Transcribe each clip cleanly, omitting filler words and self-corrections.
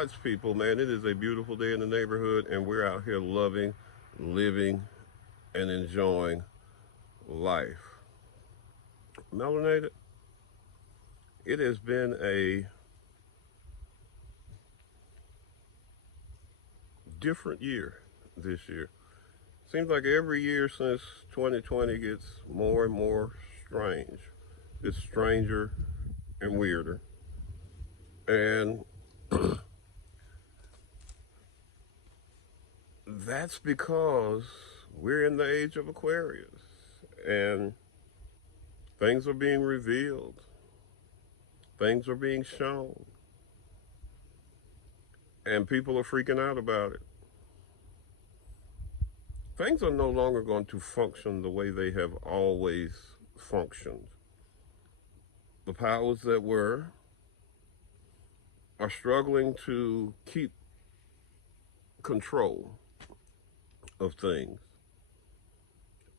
God's people, man, it is a beautiful day in the neighborhood, and we're out here loving, living, and enjoying life. Melanated, it has been a different year this year. Seems like every year since 2020 gets more and more strange. It's stranger and weirder. And that's because we're in the age of Aquarius and things are being revealed, things are being shown, and people are freaking out about it. Things are no longer going to function the way they have always functioned. The powers that were are struggling to keep control of things.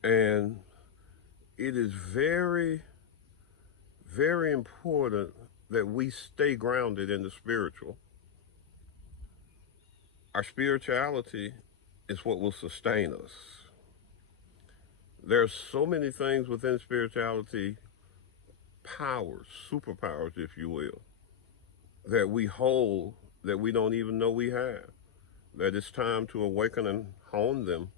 And it is very, very important that we stay grounded in the spiritual. Our spirituality is what will sustain us. There's so many things within spirituality, powers, superpowers, if you will, that we hold that we don't even know we have. That it's time to awaken and hone them.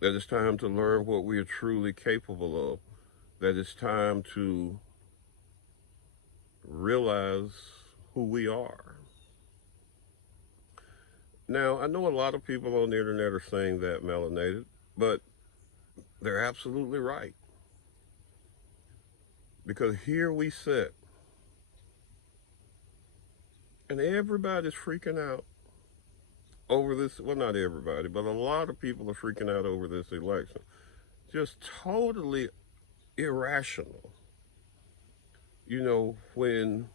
That it's time to learn what we are truly capable of. That it's time to realize who we are. Now, I know a lot of people on the internet are saying that, melanated, but they're absolutely right. Because here we sit, and everybody's freaking out over this. Well, not everybody, but a lot of people are freaking out over this election. Just totally irrational. When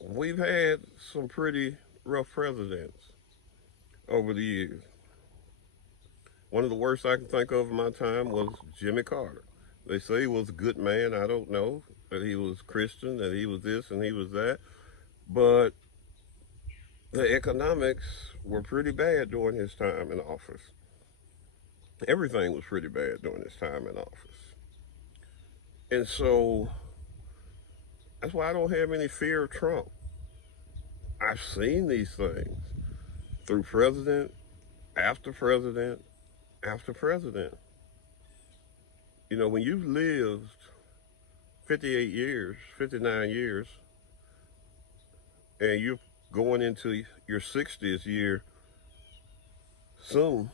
we've had some pretty rough presidents over the years. One of the worst I can think of in my time was Jimmy Carter. They say he was a good man. I don't know that he was Christian, that he was this and he was that. But the economics were pretty bad during his time in office. Everything was pretty bad during his time in office. And so that's why I don't have any fear of Trump. I've seen these things through president after president after president. When you've lived 58 years, 59 years, and you're going into your 60th year soon,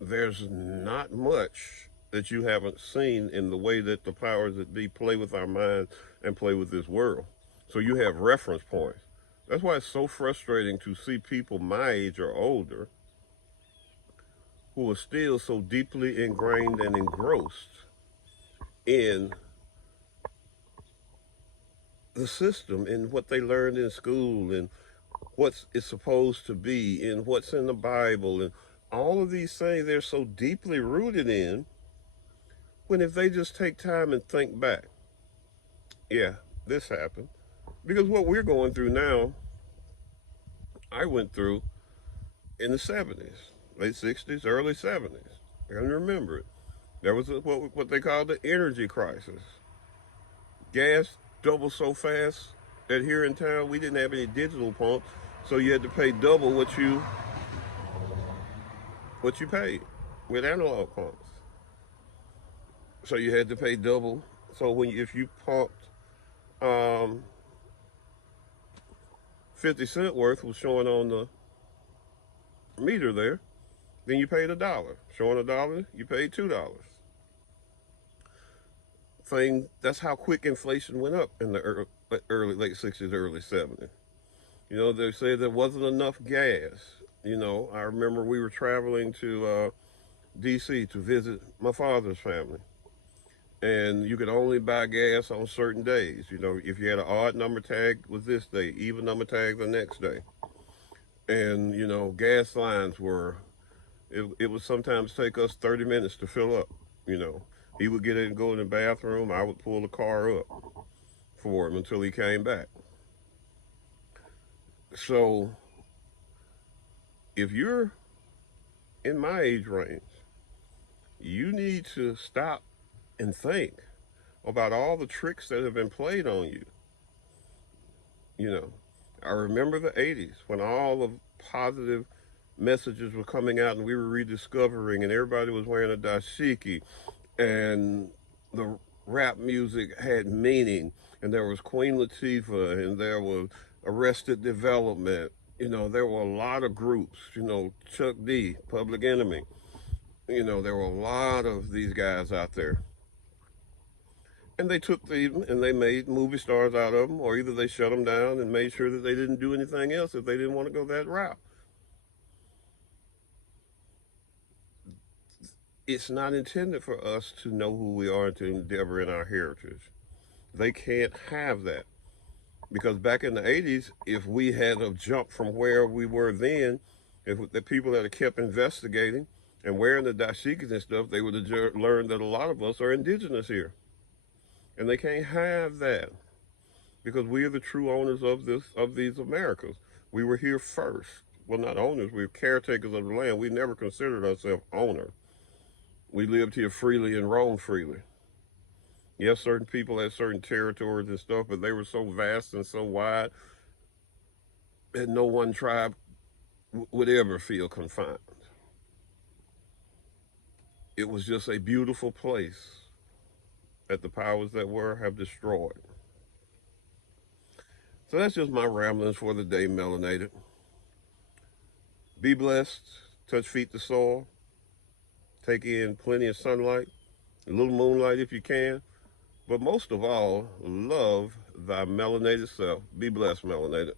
there's not much that you haven't seen in the way that the powers that be play with our minds and play with this world. So you have reference points. That's why it's so frustrating to see people my age or older who are still so deeply ingrained and engrossed in the system, in what they learned in school, and what it's supposed to be, and what's in the Bible, and all of these things they're so deeply rooted in, when if they just take time and think back, yeah, this happened. Because what we're going through now, I went through in the 70s, late 60s, early 70s. I can remember it. There was what they called the energy crisis. Gas doubled so fast that here in town we didn't have any digital pumps, so you had to pay double what you paid with analog pumps. So you had to pay double. So if you pumped 50 cent worth was showing on the meter there, then you paid $1. Showing $1, you paid $2. That's how quick inflation went up in the early late 60s, early 70s. They said there wasn't enough gas. I remember we were traveling to D.C. to visit my father's family, and you could only buy gas on certain days. If you had an odd number tag was this day, even number tag the next day. And gas lines were. It would sometimes take us 30 minutes to fill up. He would get in and go in the bathroom. I would pull the car up. for him until he came back. So if you're in my age range, you need to stop and think about all the tricks that have been played on you. You know, I remember the 80s when all the positive messages were coming out and we were rediscovering and everybody was wearing a dashiki and the rap music had meaning and there was Queen Latifah and there was Arrested Development. You know, there were a lot of groups, you know, Chuck D, Public Enemy. You know, there were a lot of these guys out there. And they took them and they made movie stars out of them, or either they shut them down and made sure that they didn't do anything else if they didn't want to go that route. It's not intended for us to know who we are and to endeavor in our heritage. They can't have that. Because back in the 80s, if we had a jump from where we were then, if the people that had kept investigating and wearing the dashikis and stuff, they would have learned that a lot of us are indigenous here. And they can't have that because we are the true owners of these Americas. We were here first. Well, not owners, we were caretakers of the land. We never considered ourselves owners. We lived here freely and roamed freely. Yes, certain people had certain territories and stuff, but they were so vast and so wide that no one tribe would ever feel confined. It was just a beautiful place that the powers that were have destroyed. So that's just my ramblings for the day, Melanated. Be blessed, touch feet to soil, take in plenty of sunlight, a little moonlight if you can, but most of all, love thy melanated self. Be blessed, Melanated.